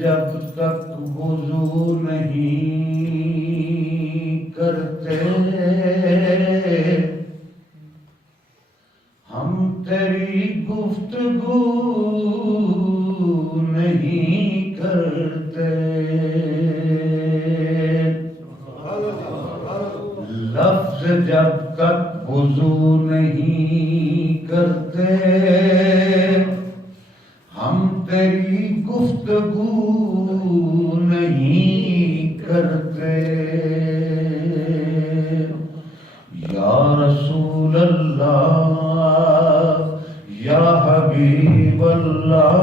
जब तक वुज़ू नहीं करते हम तेरी गुफ्तगू नहीं करते। लफ्ज़ जब तक वुज़ू नहीं करते हम तेरी गुफ्तगू नहीं करते। या रसूल अल्लाह या हबीब अल्लाह,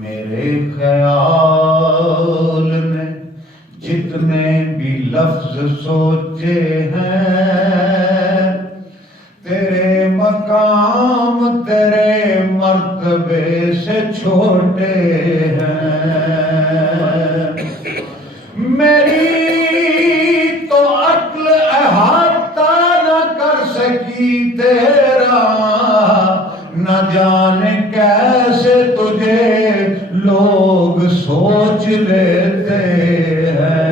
मेरे ख्याल ने जितने भी लफ्ज सोचे हैं तेरे मकाम तेरे मर्तबे से छोटे हैं। मेरी तो अक्ल अहाता न कर सकी तेरा, न जाने कैसे तुझे लोग सोच लेते हैं।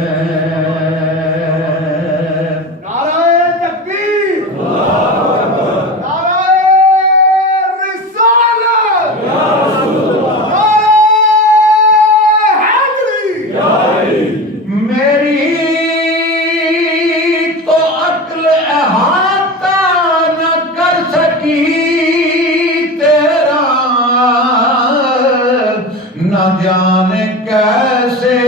जाने कैसे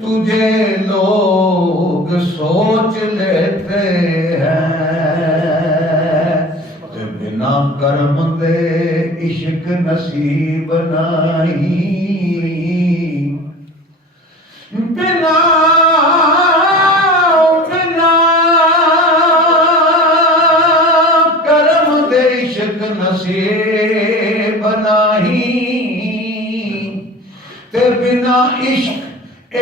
तुझे लोग सोच लेते हैं। ते बिना कर्म दे इश्क नसीब नहीं, बिना कर्म दे इश्क नसीब नहीं, ते बिना इश्क ए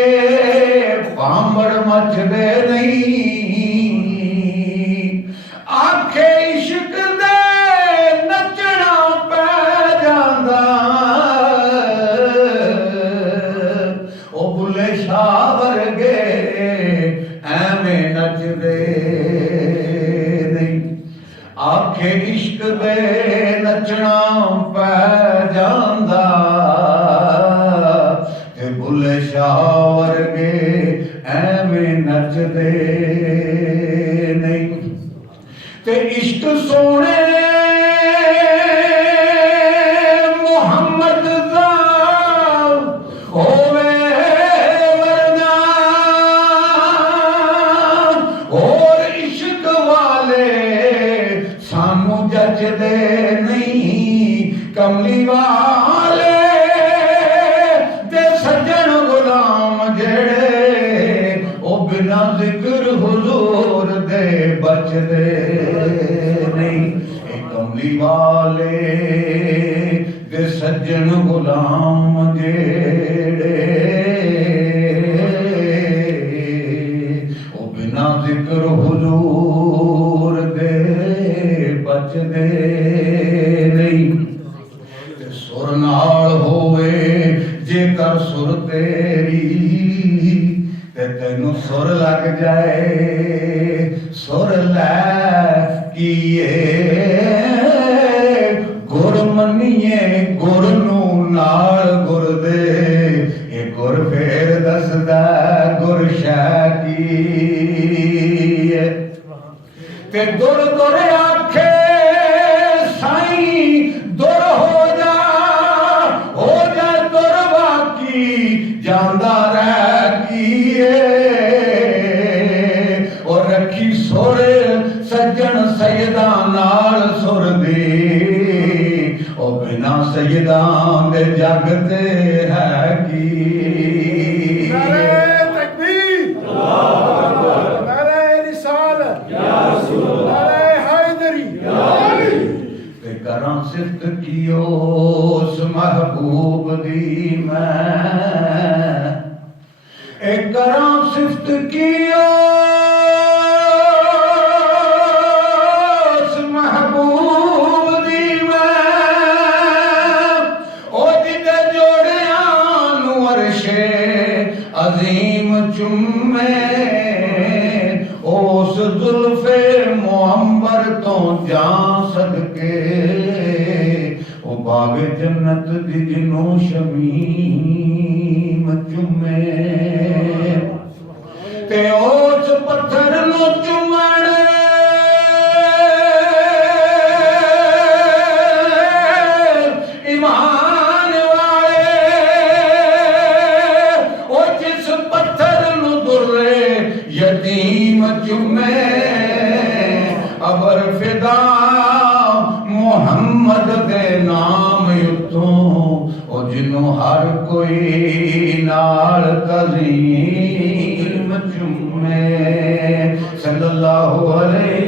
भांबड़ मचदे नहीं। आखे इश्क दे नचना पै जांदा ओ बुले शाह वर्गे ऐवें नचदे नहीं। आखे इश्क दे नचना पै जांदा बुले शाह वर्गे ऐवें नचदे नहीं। ते इश्क सोने मुहम्मद दा होवे वरना और इश्क वाले सानू जचदे नहीं। कमली वाले बिना जिक्र हुजूर दे बचदे नहीं। कमली वाले दे सज्जन गुलाम जेड़े ओ बिना जिक्र हुजूर दे बचदे नहीं। सुर नाल होवे जेकर सुर तेरी तेनू सुर लग जाए सुर लै कीए गुर मनिए गुर नू नाल गुर दे ये गुर फेर दसदा गुर शह की ते दुर दुर आखे साईं दुर हो जा दुर बाकी जांदा रह सुर सज्जन सैयदा नाल सुर दी ओ बिना सैयदा दे जग ते है की। नारे तकबीर नारे रिसालत या रसूल नारे हैदरी ते करां सिफ्त कियो उस महबूब दी मैं एक करां सिफ्त कियो महबूब चुम्मे उस जुल्फे मुअंबर तो जा सदके ओ बावे जन्नत दी जिनो शमीम चुम्मे ते उस पत्थर नु चुम्मण ईमान वाले ओ जिस पत्थर नु दुर्रे यतीम चुम्मे अबर फिदा मुहम्मद दे नाम युद्धों ओ जिन्हों हर कोई नाल तज़ीम चुम्मे सल्लल्लाहु अलैहि